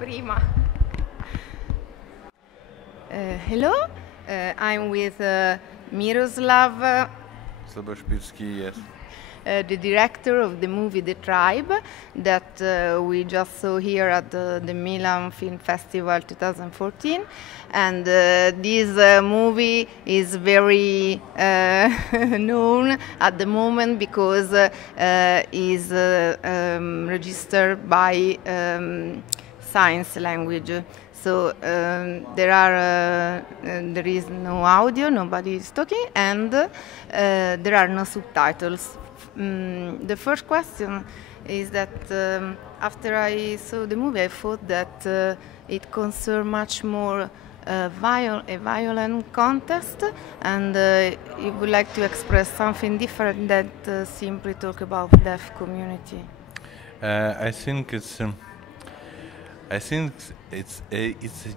Prima. Hello, I'm with Myroslav Slaboshpytskiy, yes. the director of the movie The Tribe that we just saw here at the Milan Film Festival 2014. And this movie is very known at the moment because is registered by science language. So there is no audio, nobody is talking, and there are no subtitles. The first question is that after I saw the movie, I thought that it concerned much more a violent contest, and you would like to express something different than simply talk about deaf community. I think it's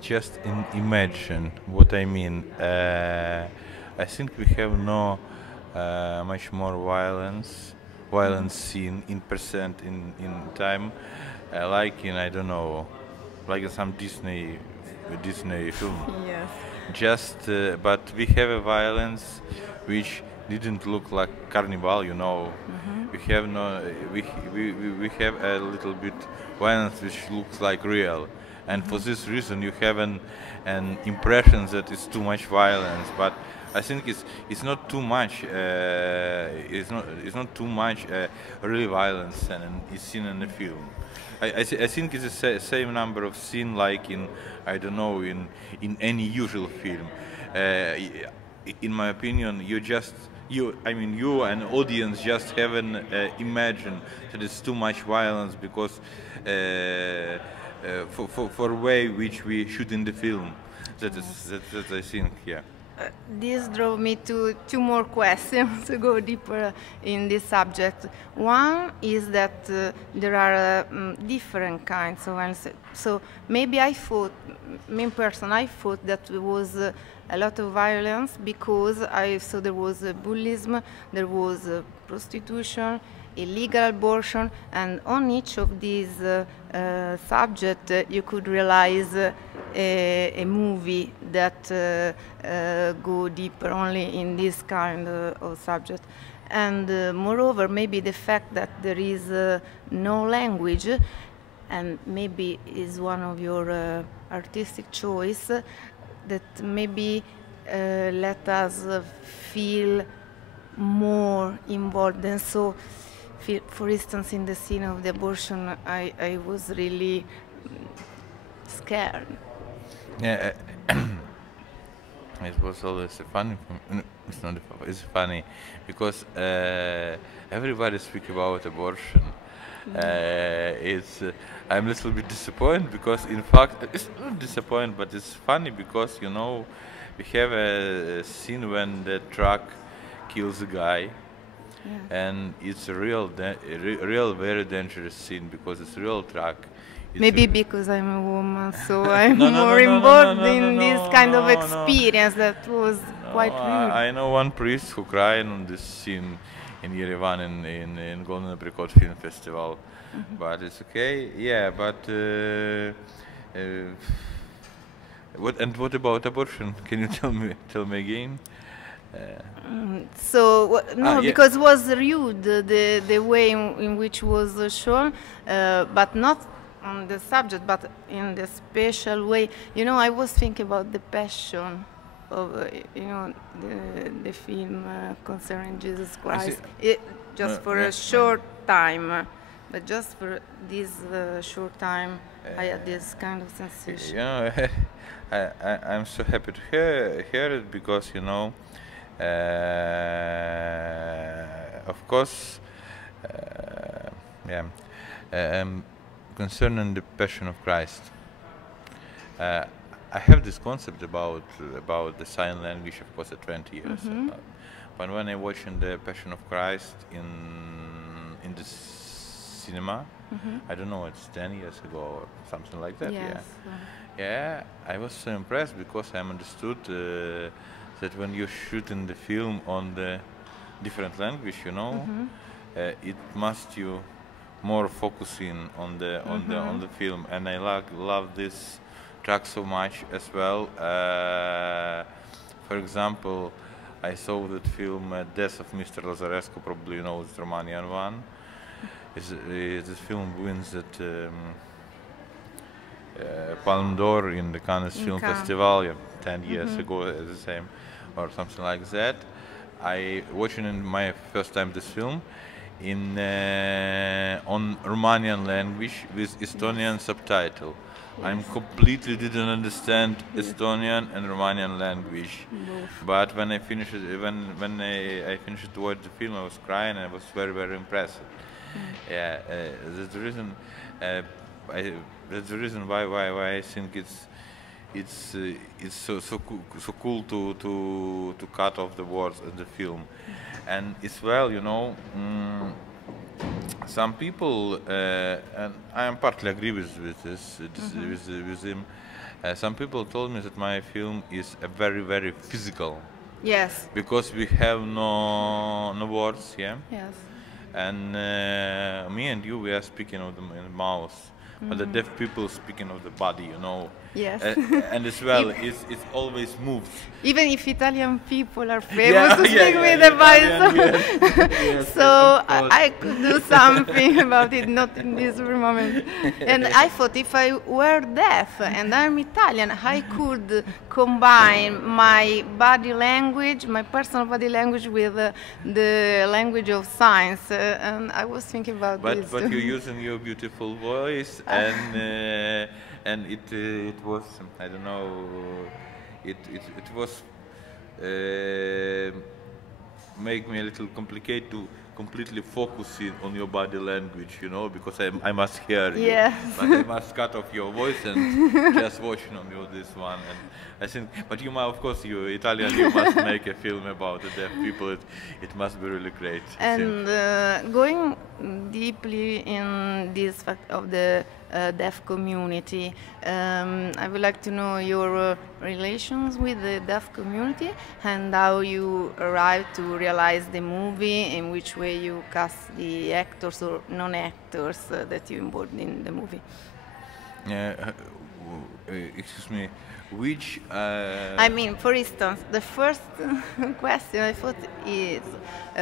just imagine what I mean. I think we have no much more violence scene in percent in time, like in, I don't know, like in some Disney film. Yes. Just but we have a violence which didn't look like carnival, you know. We have we have a little bit violence which looks like real, and for this reason you have an impression that it's too much violence, but I think it's not too much. It's not too much really violence, and it's seen in the film. I think it's the same number of scene like in, I don't know, in any usual film. In my opinion, you and audience just haven't imagined that it's too much violence because for way which we shoot in the film. That I think, yeah. This drove me to two more questions to go deeper in this subject. One is that there are different kinds of violence. So maybe I thought that there was a lot of violence because I saw there was bullyism, there was prostitution, illegal abortion, and on each of these subjects you could realize a movie that go deeper only in this kind of subject. And moreover, maybe the fact that there is no language, and maybe is one of your artistic choice, that maybe let us feel more involved. And so, for instance, in the scene of the abortion, I was really scared. Yeah, it was always funny. It's not. It's funny because everybody speaks about abortion. I'm a little bit disappointed because, in fact, it's not disappointed, but it's funny because, you know, we have a scene when the truck kills a guy. Yeah. And it's a real very dangerous scene because it's a real truck. Maybe because I'm a woman, so I'm more involved in this kind of experience that was quite rude. I know one priest who cried on this scene in Yerevan in Golden Apricot Film Festival, but it's okay. Yeah, but what about abortion? Can you tell me again? Because it was rude the way in which was shown, but not on the subject, but in the special way. You know, I was thinking about the passion of the film concerning Jesus Christ. Just for a short time, but just for this short time, I had this kind of sensation. You know, I'm so happy to hear it because, you know, of course, concerning the Passion of Christ, I have this concept about the sign language, of course, at 20 years. But when I watched the Passion of Christ in the cinema, I don't know, it's 10 years ago or something like that. Yes. Yeah, I was so impressed because I understood that when you shoot in the film on the different language, you know, it must you more focusing on the film, and I love this track so much as well. For example, I saw that film Death of Mr. Lazarescu, probably you know it's Romanian one. This film wins that Palme d'Or in the Cannes Film Festival 10 years ago, the same, or something like that. I watching in my first time this film in on Romanian language with Estonian subtitle. I completely didn't understand Estonian and Romanian language, but when I finished it, when I finished to watch the film, I was crying and I was very impressed. Yeah, that's the reason. That's the reason why I think it's so cool to cut off the words in the film, and as well, you know. Some people, and I am partly agree with this, with him. Some people told me that my film is a very physical. Yes. Because we have no words, yeah. Yes. And me and you, we are speaking of the mouth, but the deaf people speaking of the body, you know. Yes. And as well, it always moves. Even if Italian people are famous to speak with the body, so I could do something about it, not in this moment. And I thought if I were deaf and I'm Italian, I could combine my body language, my personal body language, with the language of signs. And I was thinking about this. But you're using your beautiful voice, and it was, I don't know, it was make me a little complicated to completely focus on your body language, you know, because I must hear you, but I must cut off your voice and just watching on you this one. And I think, but you might, of course, you're Italian, you must make a film about the deaf people. It must be really great. And going deeply in this fact of the deaf community, I would like to know your relations with the deaf community and how you arrived to realize the movie, in which way you cast the actors or non-actors that you involved in the movie. Excuse me, which... I mean, for instance, the first question I thought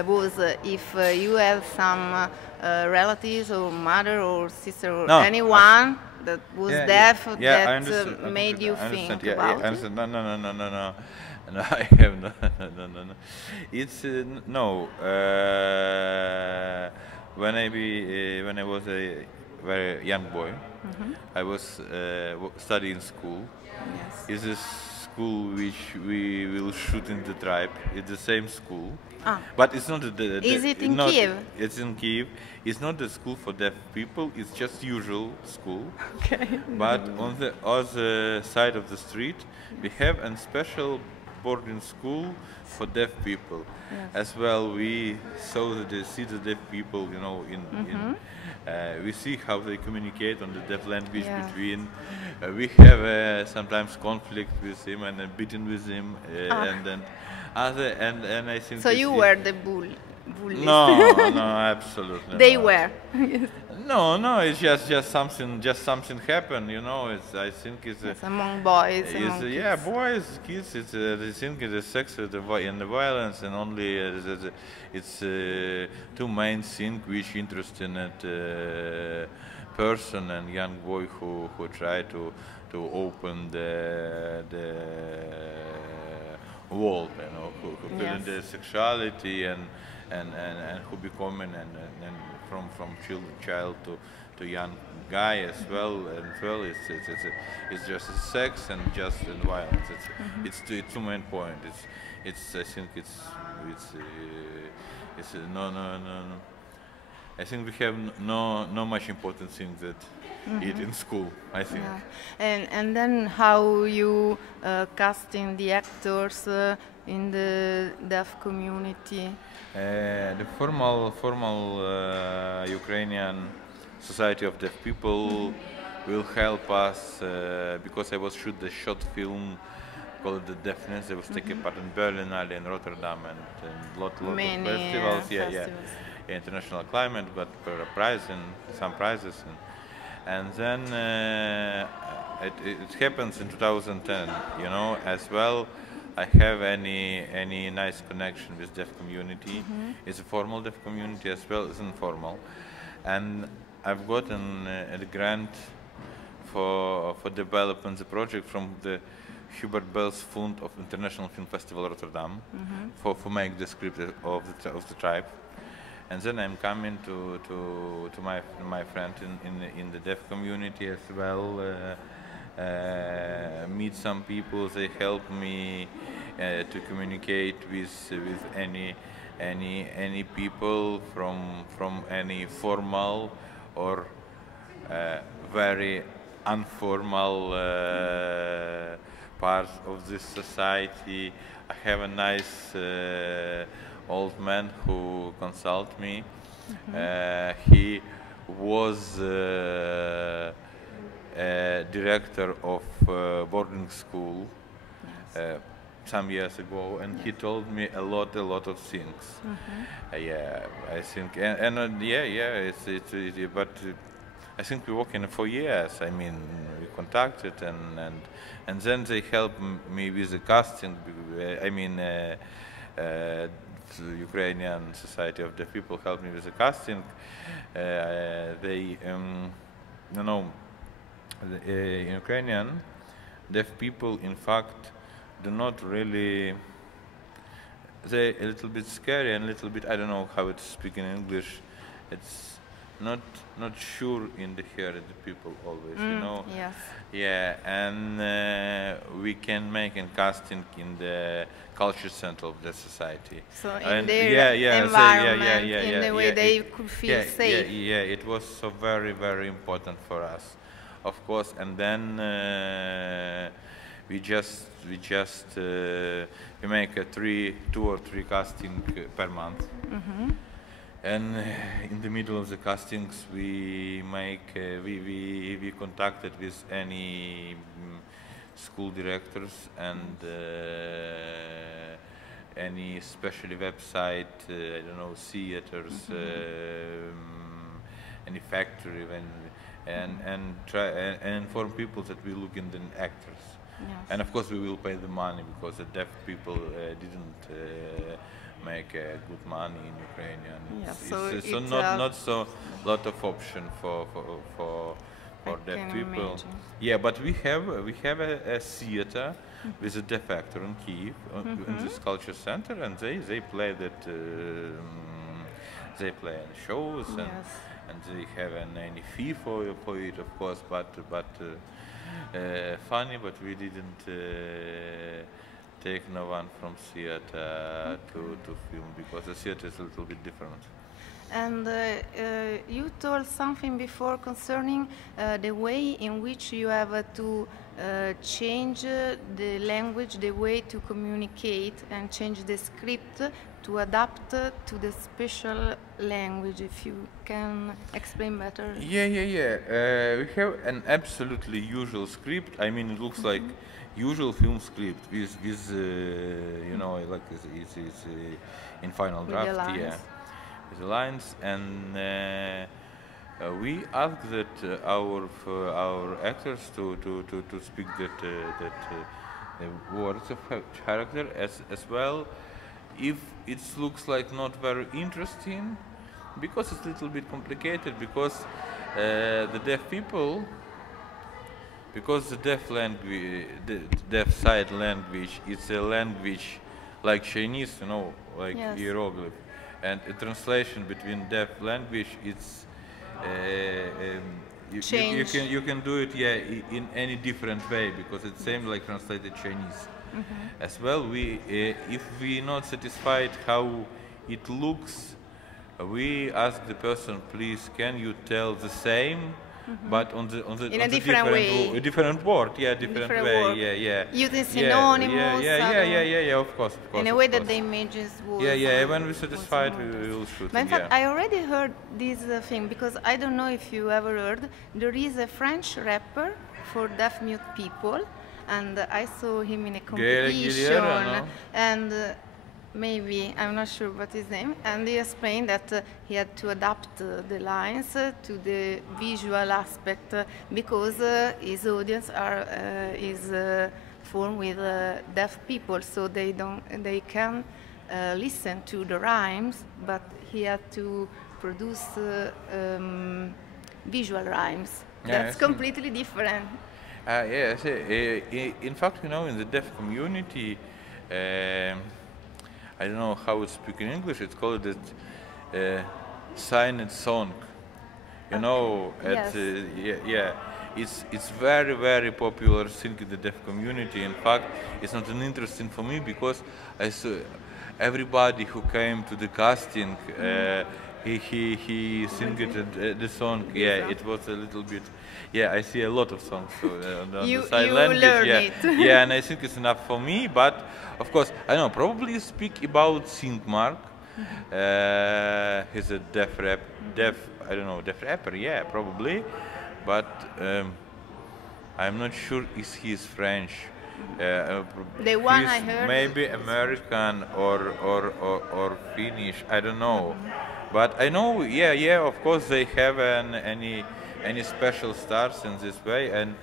was if you have some relatives or mother or sister or anyone that was deaf that made you think about it? No, I have no. It's no. When I was a very young boy, I was studying school. Yes. It's a school which we will shoot in the tribe. It's the same school. But it's not Is it in Kiev? It's in Kiev. It's not the school for deaf people. It's just usual school. Okay. But on the other side of the street, we have a special boarding school for deaf people. Yes. As well, we saw that they see the deaf people, you know, we see how they communicate on the deaf language between. We have sometimes conflict with him and a beating with him, and then and I think. So you were the bullies? No, absolutely. They not. were. No, it's just something happened, you know. I think it's among boys. Boys, kids. I think the sex and the violence, and only it's two main things which interest in that person and young boy who try to open the world, you know, who feel in their sexuality and who become and from child to young guy as well, it's just sex and violence. It's two main point. I think it's no. I think we have no much important things that it in school, I think. Yeah. And then how you casting the actors in the deaf community? The formal Ukrainian Society of Deaf People will help us because I was shoot the short film called The Deafness. I was taking part in Berlin, in Rotterdam, and lot of festivals. international climate, but for a prize and some prizes, and then it happens in 2010. You know, as well. I have any nice connection with deaf community. It's a formal deaf community as well as informal, and I've gotten a grant for developing the project from the Hubert Bells Fund of International Film Festival Rotterdam for make the script of the tribe, and then I'm coming to my friend in the deaf community as well. Meet some people. They help me to communicate with any people from any formal or very informal part of this society. I have a nice old man who consult me. He was director of boarding school some years ago, and he told me a lot of things. Yeah, I think, but I think we working for years. I mean, we contacted and then they helped me with the casting. I mean, the Ukrainian Society of Deaf People helped me with the casting. They, you know. In Ukrainian, deaf people, in fact, do not really. They're a little bit scary and a little bit. I don't know how it's speaking in English. It's not sure in the hair of the people always. You know. Yes. Yeah, and we can make a casting in the culture center of the society. So in their environment, in the way they could feel safe. Yeah, it was so very important for us. Of course, and then we make a 2 or 3 casting per month, and in the middle of the castings we make we contacted with any school directors and any special website, I don't know, theaters, any factory and try and inform people that we look in the actors. Yes. And of course we will pay the money because the deaf people didn't make good money in Ukrainian. Yeah, it's not so lot of option for deaf people. Imagine. Yeah, but we have a theater with a deaf actor in Kiev in this culture center, and they play that they play in shows and they have any fee for it, of course, but funny, but we didn't take no one from theater to film because the theater is a little bit different. And you told something before concerning the way in which you have to change the language, the way to communicate, and change the script to adapt to the special language. If you can explain better. Yeah. We have an absolutely usual script. I mean, it looks like usual film script with you know, like it's in final draft. Yeah. With the lines, and we ask that our actors to speak that the words of character as well. If it looks like not very interesting, because it's a little bit complicated, because the deaf people, because the deaf language, the deaf side language, it's a language like Chinese, you know, like hieroglyph. And a translation between deaf language, it's you can do it in any different way because it's same like translated Chinese. As well, if we not satisfied how it looks, we ask the person, please, can you tell the same? But on a different way, a different word, different way, word. Using synonyms, of course, in a way that the images would. When we satisfied, we will shoot. But in fact, I already heard this thing because I don't know if you ever heard. There is a French rapper for deaf-mute people, and I saw him in a competition, and maybe, I'm not sure what his name, and he explained that he had to adapt the lines to the visual aspect because his audience is formed with deaf people, so they can listen to the rhymes, but he had to produce visual rhymes. Yeah, That's completely different. Yes, in fact, in the deaf community, I don't know how it's speak in English. It's called it signed song. Yes. It's very very popular thing in the deaf community. In fact, it's not an interesting for me because I saw everybody who came to the casting. He sing it the song. Yeah, it was a little bit. Yeah, I see a lot of songs on the sign language. Learn Yeah, it. yeah, and I think it's enough for me. But of course, I don't know. Probably speak about Sing Mark. He's a deaf I don't know, deaf rapper. Yeah, probably. But I'm not sure if he is French. The one he's I heard maybe American or Finnish. I don't know. But I know, yeah, of course they have any special stars in this way, and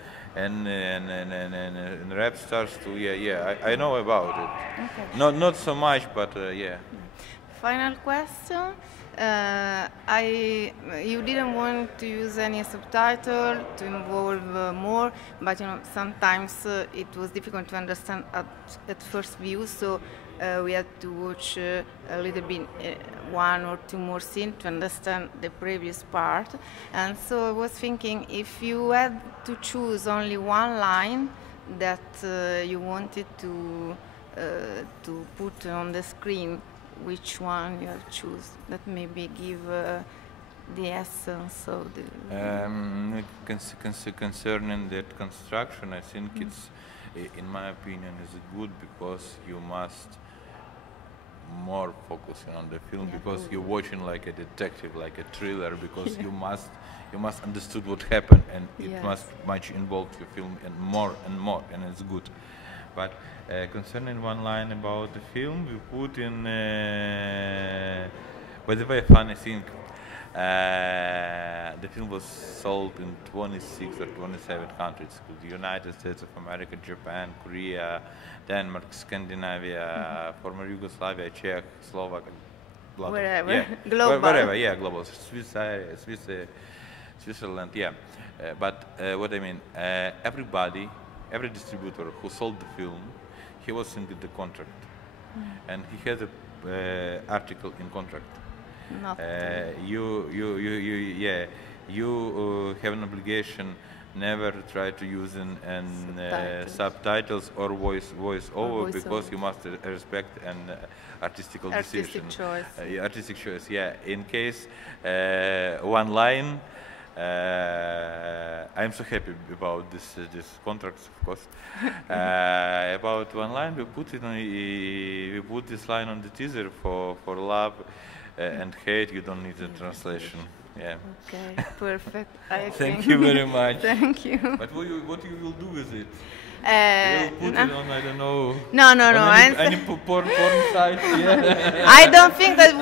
rap stars too. Yeah, I know about it. Okay. Not so much, but yeah. Final question. You didn't want to use any subtitle to involve more, but sometimes it was difficult to understand at first view, so we had to watch a little bit, one or two more scenes to understand the previous part. And so I was thinking, if you had to choose only one line that you wanted to put on the screen, which one you have choose that maybe give the essence of the concerning that construction, I think it's, in my opinion, is good because you must more focusing on the film, because you're watching like a detective, like a thriller, because you must understood what happened, and it must much involve your film and more, and it's good. But concerning one line about the film, we put in, by the way, funny thing, the film was sold in 26 or 27 countries: the United States of America, Japan, Korea, Denmark, Scandinavia, former Yugoslavia, Czech, Slovak, wherever, yeah, global. Wherever, yeah, global, Switzerland, yeah. But what I mean, every distributor who sold the film, he was in the contract, and he had an article in contract. You have an obligation never try to use subtitles or voice over, because you must respect an artistic choice. Artistic choice. Yeah. In case one line. I'm so happy about this contracts, of course. About one line, we put this line on the teaser for love and hate. You don't need the translation. Yeah. Okay, perfect. Thank you very much. Thank you. But what you will do with it? You will put no. it on, I don't know. No. Any porn site? Yeah. I don't think that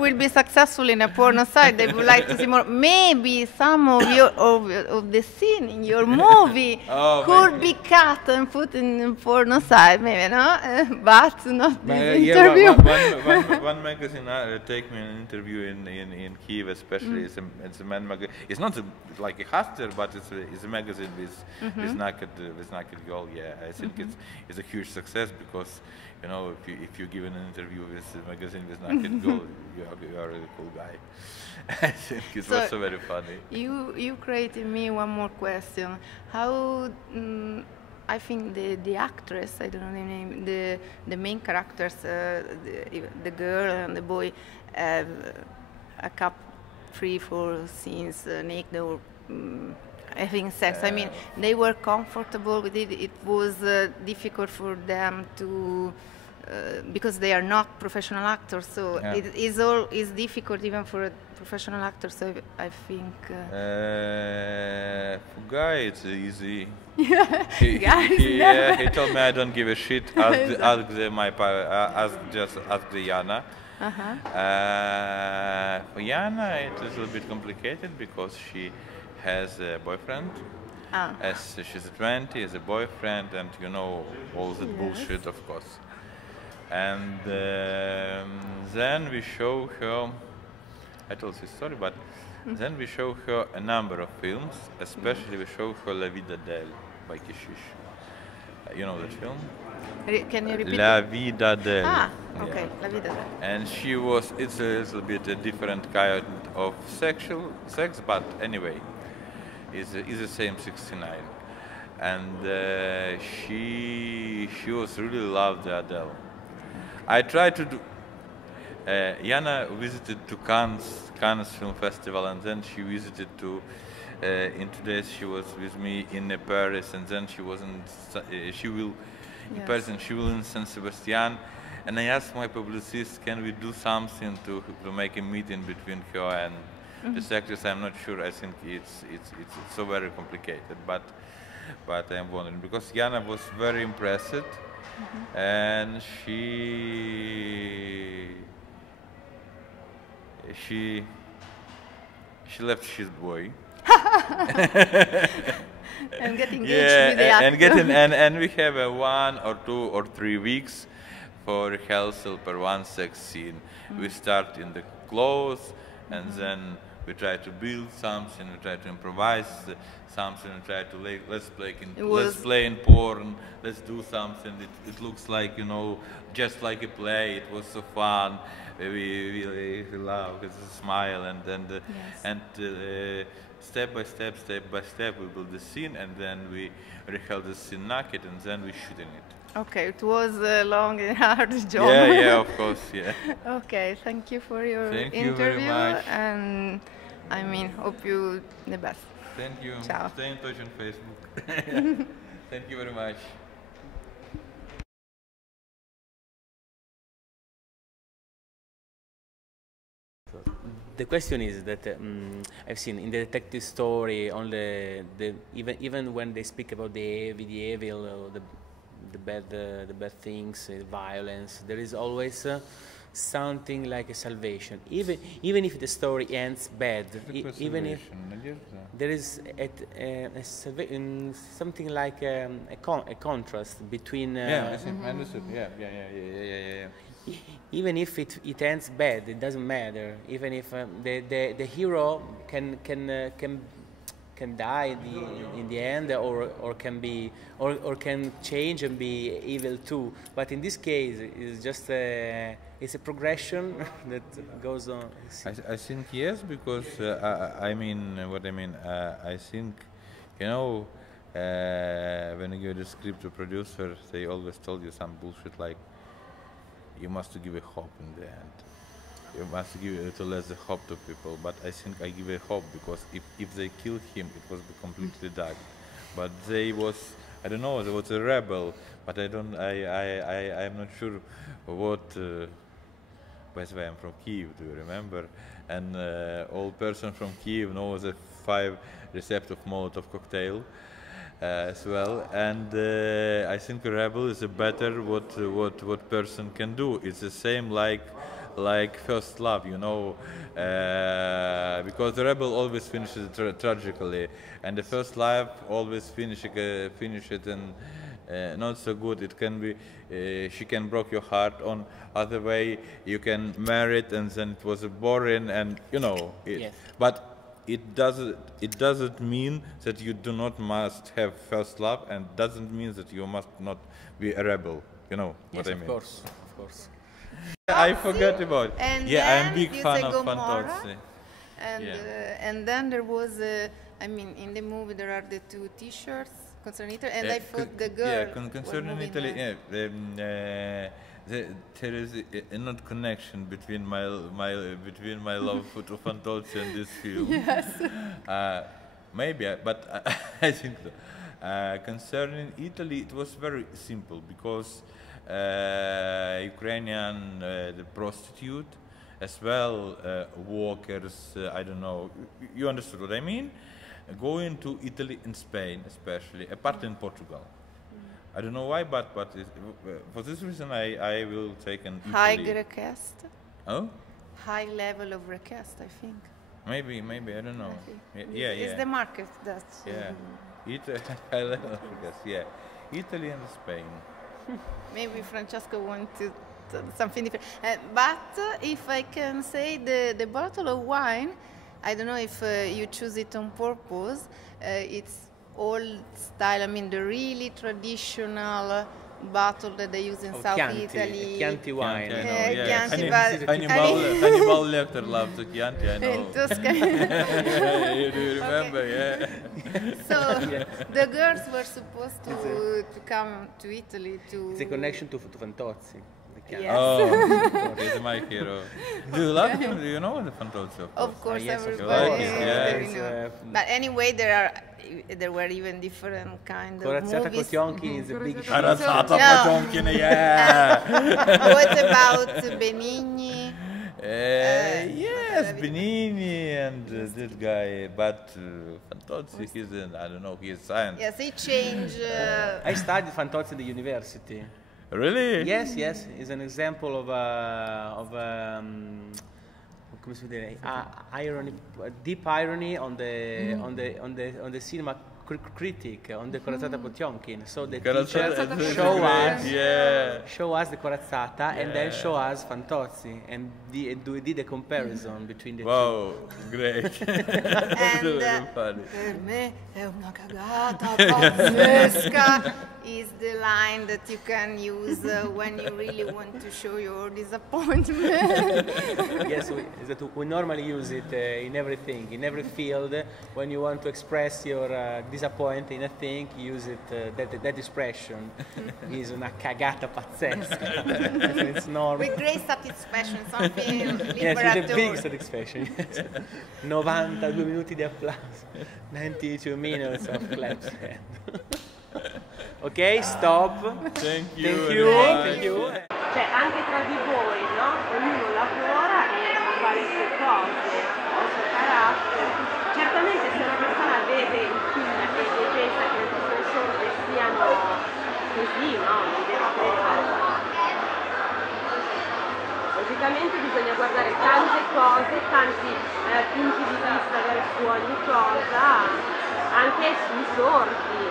will be successful in a porno site. They would like to see more. Maybe some of the scene in your movie could be cut and put in a porno site, maybe, no? But not this interview. One magazine take me an interview in Kiev, especially. It's a man magazine. It's not like a hustler, but it's a magazine with naked girl. Yeah, I think it's a huge success, because if you give an interview with a magazine with naked girl, you are a really cool guy. I think it was so very funny. You created me one more question. How I think the actress, I don't know the name, the main characters, the girl and the boy, have a couple, 3-4 scenes naked or having sex. I mean, they were comfortable with it. It was difficult for them to because they are not professional actors, so it is difficult even for a professional actor. So I think for Guy it's easy. Guys, he told me I don't give a shit. Ask the Jana. For Jana it's a little bit complicated because she has a boyfriend. As she's 20, has a boyfriend, and you know all that bullshit, of course. And then we show her, I told this story, but then we show her a number of films, especially we show her La Vida d'elle by Keshish. You know that film? Can you repeat? La Vida d'elle. Ah, okay, yeah. La Vida d'elle. And she was, it's a little bit a different kind of sex, but anyway, it's the same 69. And she was really loved Adele. I tried to do. Jana visited to Cannes Film Festival, and then she visited to. In 2 days, she was with me in Paris, and then she was in. She will in Paris, and she will in San Sebastian. And I asked my publicist, can we do something to make a meeting between her and this actress? I'm not sure. I think it's so very complicated, but I'm wondering because Jana was very impressed. And she left his boy. And get engaged with the actor. And we have 1 or 2 or 3 weeks for rehearsal per one sex scene. We start in the clothes, and then we try to build something. We try to improvise something. We try to let's play in porn. Let's do something. It looks like, you know, just like a play. It was so fun. We love. It's a smile, and step by step, we build the scene, and then we rehearse the scene naked, and then we shoot in it. Okay, it was a long and hard job. Yeah, of course, yeah. Okay, thank you for your interview. You very much. And I mean, hope you the best. Thank you. Ciao. Stay in touch on Facebook. Thank you very much. The question is that I've seen in the detective story, on even when they speak about the evil, or the bad things, violence, there is always something like a salvation. Even if the story ends bad, even if there is something like a contrast between. Yeah, I understood. Yeah. Even if it ends bad, it doesn't matter. Even if the hero can die in the end, or can change and be evil too. But in this case, it's just it's a progression that goes on. I think yes, because I think, you know, when you give the script to producer, they always told you some bullshit like, you must give a hope in the end. You must give a little less hope to people. But I think I give a hope, because if they kill him, it was completely dark. But they was, I don't know, there was a rebel, but I'm not sure what. By the way, I'm from Kiev. Do you remember? And all person from Kiev knows the 5 recipe of Molotov cocktail. As well, and I think a rebel is a better what person can do. It's the same like first love, you know, because the rebel always finishes tragically, and the first love always finish it and not so good. It can be she can break your heart. On other way, you can marry it, and then it was boring, and you know. Yes. But it doesn't mean that you do not must have first love, and doesn't mean that you must not be a rebel. You know what I mean? Of course. I forgot about it. And I'm a big you fan say of Gomorrah, Fantozzi. and then there was, in the movie there are the 2 T-shirts concerning Italy, and I thought the girl. Yeah, concerning Italy, there is a not connection between my love for Fantozzi and this film. Yes. Maybe, but I think so. Concerning Italy, it was very simple, because Ukrainian the prostitute, as well workers. I don't know. You understood what I mean? Going to Italy and Spain, especially, apart in Portugal. I don't know why, but for this reason, I will take an high Italy. request. Oh? High level of request, I think. Maybe, I don't know. Yeah. It's the market that's. Yeah. High level of request. Yeah. Italy and Spain. Maybe Francesco wanted something different. But if I can say the bottle of wine, I don't know if you choose it on purpose. It's old style. I mean, the really traditional bottle that they use in South Italy. Chianti wine. Chianti, Hannibal Lecter loves the Chianti, I know. In Tuscany. Do you remember? Okay. Yeah. So the girls were supposed to come to Italy to. It's a connection to Fantozzi. Yes. Oh, he's my hero. Do you love him? Do you know the Fantozzi? Of course, yes, everybody. like it, Know. But anyway, there were even different kind of Corazzata movies. Potionkin is a big hit. Corazzata No. Potionkin, yeah. What about Benigni? Yes, Benigni and this guy, but Fantozzi, he's in, I don't know, he is science. Yes, he changed. I studied Fantozzi at the university. Really? Yes, is an example of come si può dire, irony, deep irony on the cinema critic, on the corazzata Potionkin. So the teacher show us the corazzata and then show us Fantozzi and did a comparison between the two. Wow, great. And per me è una cagata pazzesca is the line that you can use when you really want to show your disappointment. Yes, we normally use it in everything, in every field. When you want to express your disappointment in a thing, you use it. That expression is una cagata pazzesca. It's normal. With great satisfaction, something liberatory. Yes, with a big satisfaction. Yes. 92 minuti di applauso. 92 minutes of claps. Ok, stop. Thank you. Thank you. Cioè anche tra di voi, no? Ognuno lavora e fa le sue cose, ha il suo carattere. Certamente se una persona vede il film e pensa che le persone sorde siano così, no? Logicamente bisogna guardare tante cose, tanti punti di vista verso ogni cosa, anche sui sordi.